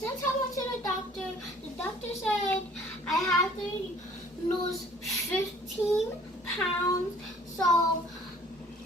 since I went to the doctor said I have to lose 15 pounds. So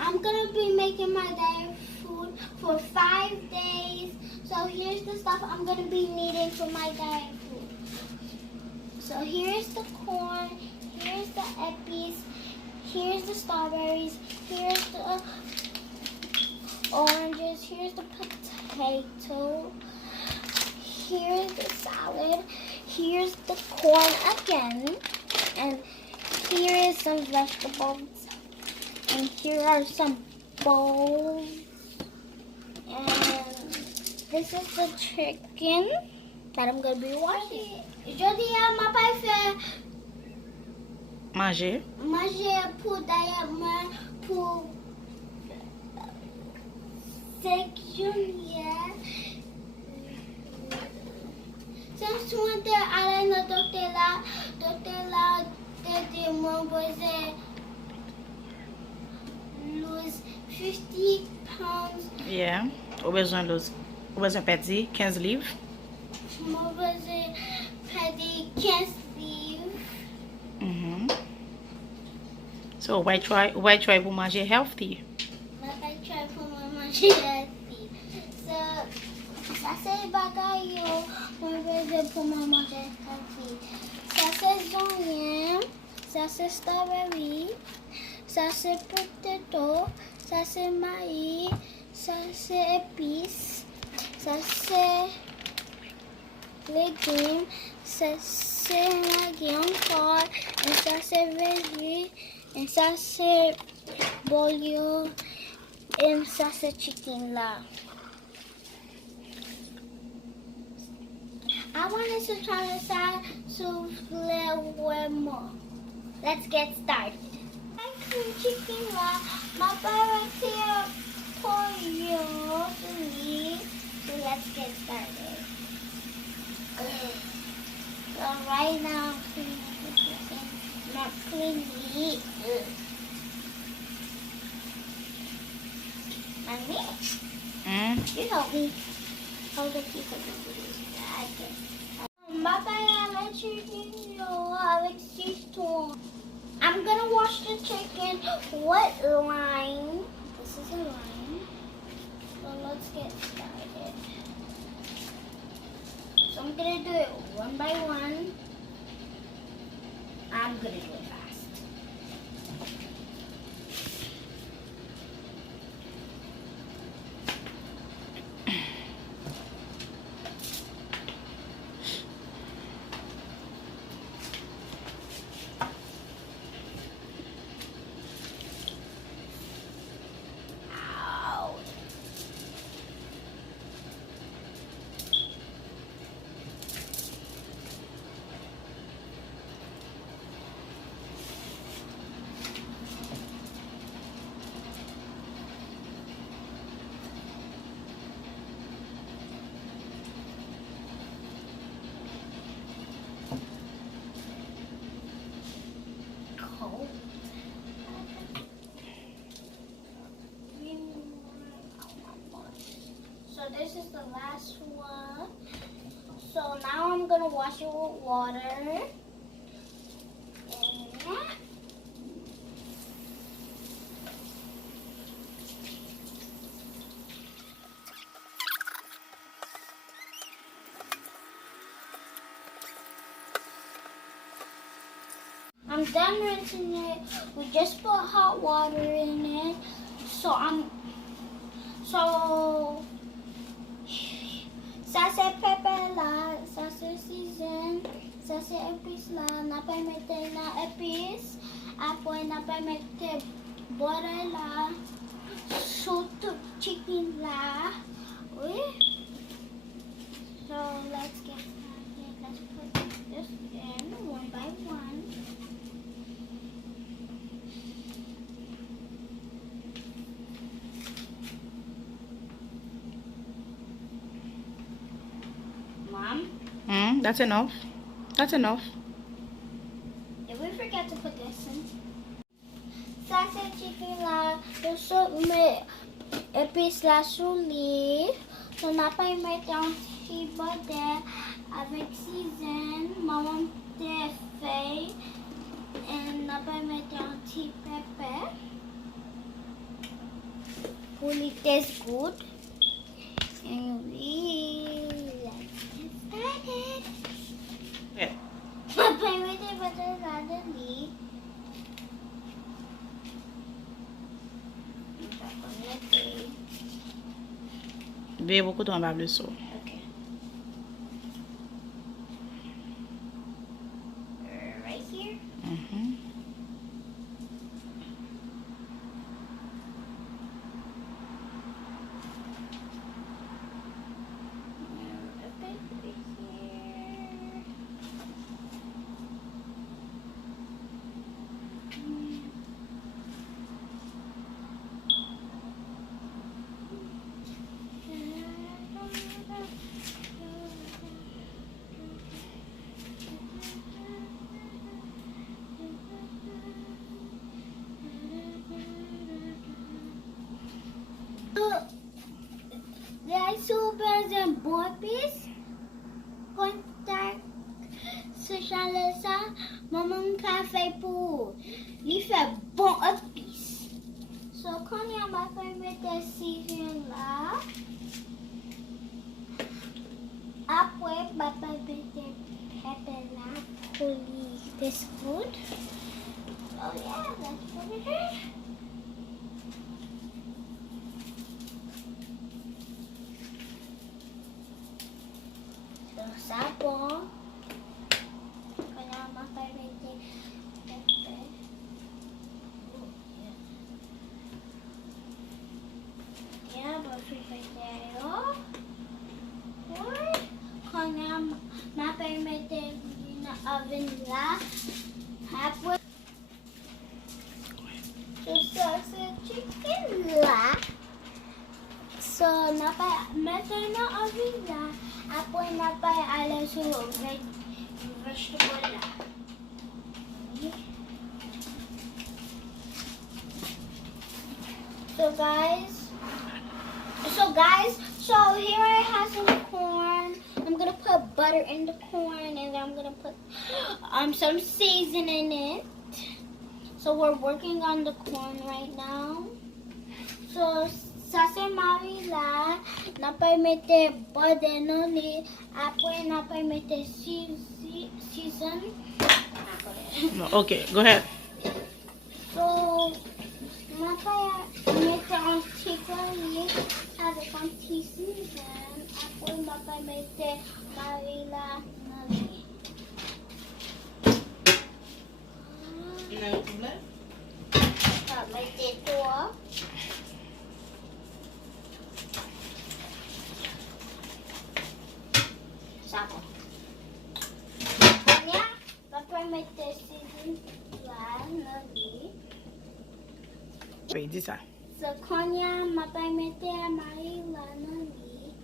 I'm gonna be making my diet food for 5 days. So here's the stuff I'm gonna be needing for my diet food. So here's the corn, here's the eppies, here's the strawberries, here's the oranges, here's the potato, here's the salad, here's the corn again, and here is some vegetables, and here are some bowls, and this is the chicken that I'm going to be washing. Jodi ma pai fait Manger. pour d'ailleurs pour 5 juillet. Since we went there, I know doctor la de mon voisin lose 50 pounds. Yeah. Ou besoin perdre 15 livres. Mon voisin perdre 15 livres. So why try pour manger healthy? I try pour manger healthy. So ça c'est bagaille mon voisin pour manger healthy. Ça c'est oignon, ça c'est strawberry, ça c'est potato, ça c'est maïs, ça c'est épices, ça c'est légumes, ça c'est maggi encore, et ça c'est veggie, et ça c'est bouillon, et ça c'est chicken là. I wanted to try this out souffle more. Let's get started. Chicken là, ma parents here for you to me. So let's get started. So right now I'm cleaning the chicken. Not cleanly. Mommy, you help me. Hold the chicken. I'm gonna wash the chicken. What line? This is a line. So let's get started. So I'm gonna do it one by one. I'm gonna do it fast. So this is the last one. So now I'm gonna wash it with water. I'm done rinsing it. We just put hot water in it. Ça c'est pepper là, ça c'est season, ça c'est épices là. On n'a pas mettre la épice. Après on n'a pas mettre butter là. Salt chicken là. Oui. So let's get started. Let's put this in one by one. Mom? That's enough. That's enough. Did we forget to put this in? Ça c'est chicken là. Je saute mes épices là sous lit. On n'a pas mis entier. petit bordel avec season, maman des feuilles et on peut mettre un petit pepper pour les taste good. And we started. Yeah. Papa mettre butter suddenly. Veye beaucoup ton bab le so. Okay. Right here. Mhm. Les super and boys contact ce chalet ça maman café pour lui faire bon épice. So quand il y a ma femme mettre season là, après papa mettre pepper là pour lui taste good. Oh yeah, that's what it is. Sabon. Kaya makarete pepper. Yeah, but tayo. Kaya makarete na oven la. Halfway. So sa chicken la. So mettre na oven la. Après, on n'a pas aller sur vegetable là. So here I have some corn. I'm gonna put butter in the corn, and then I'm gonna put some seasoning in it. So we're working on the corn right now. So ça c'est Marie là, n'a pas mettre butter dans les, après n'a pas mettre season. No, okay, go ahead. So n'a pas mettre un petit poêle avec un petit season, après n'a pas mettre Marie là dans les. Ça mettre toi. Sabon. Kanya, papa mettre season là dans les. Oui, dis ça. So kanya papa mettre Marie là dans les.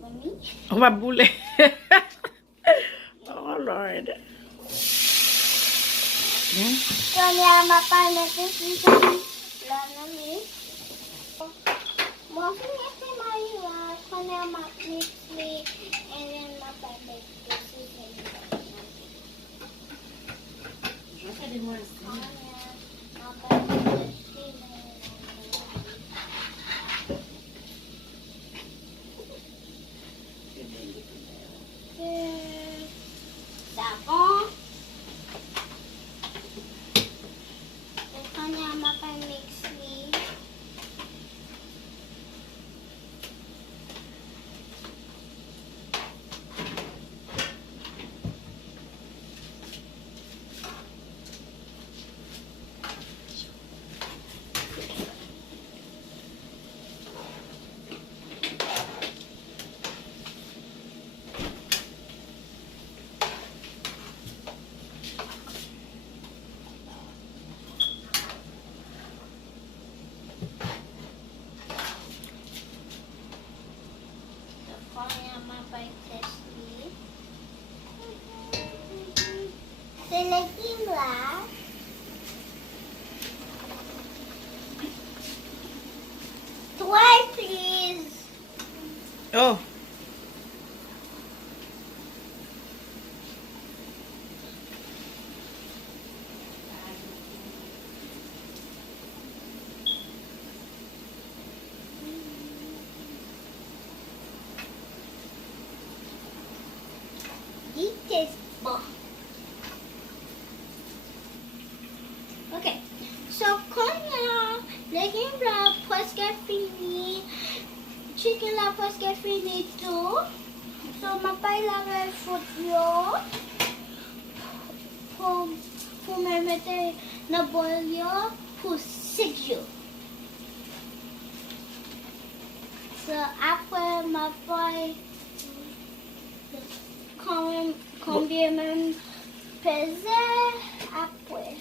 Mami. On va bouler. Oh Lord. Kanya papa mettre season là dans les. Moi, je mettre Marie là, kanya mix me, and then papa mettre season là dans les. Je fais des mots. Sabon. Et quand il y a ma pain mixée. Selecting glass. Twice, please. Oh, eat this ball. Ok. So, konya, legume là presque fini. Chicken là presque fini tout. So, ma paille la foutio. Pour me mettre dans le bol pour 6 jours. So, après ma paille, combien même pesait après.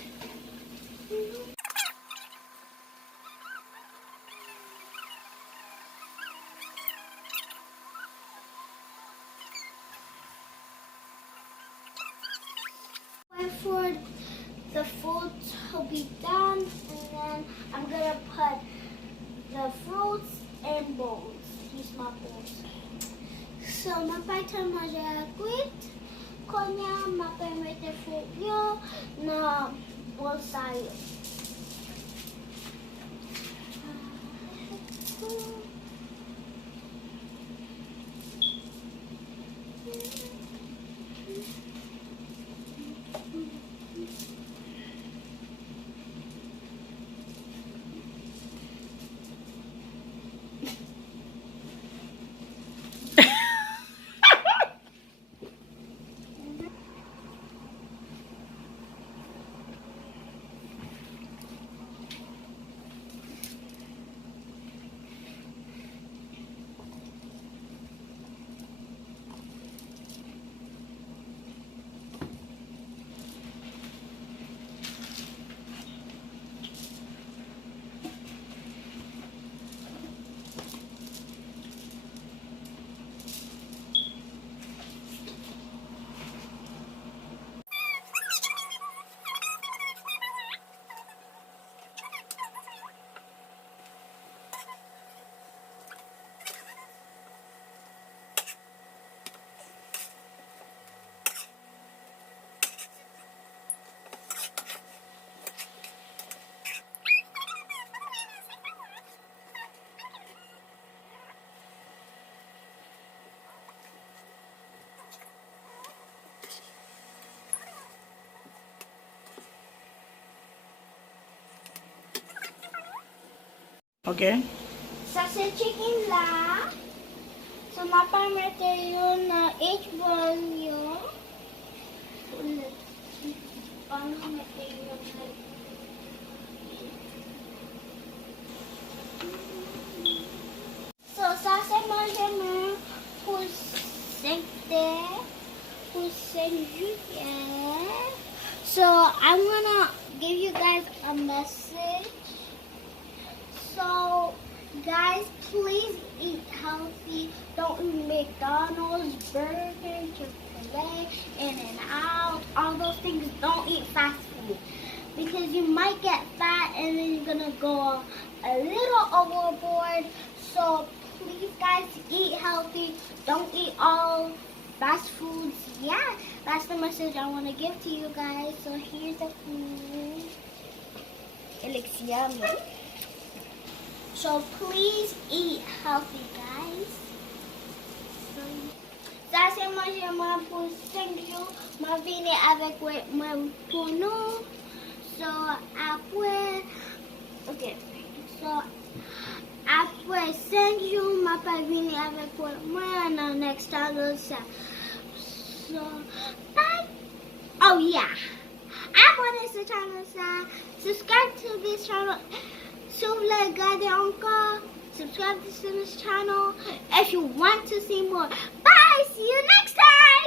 For the fruits will be done, and then I'm gonna put the fruits in bowls. Use my bowls. So my paita maja quit. Konya mapa mete fruit yo na bowl sayo. Ok. Ça c'est chicken là. So ma pa mette yo na each bowl yo. So ça c'est mangement pour 5 juillet. So I'm gonna give you guys a message. So, guys, please eat healthy. Don't eat McDonald's, Burger King, Chick-fil-A, In-N-Out, all those things. Don't eat fast food because you might get fat and then you're gonna go a little overboard. So, please, guys, eat healthy. Don't eat all fast foods. Yeah, that's the message I want to give to you guys. So, here's the food. It looks yummy. So please eat healthy, guys. Ça c'est mangement pour 5 jours. Ma vie avec mon pour nous. So après, okay. So après 5 jours, ma pas venir avec moi dans next time. So bye. Oh yeah. Abonnez ce channel, subscribe to this channel. Si vous voulez regarder encore, subscribe to this channel if you want to see more. Bye! See you next time!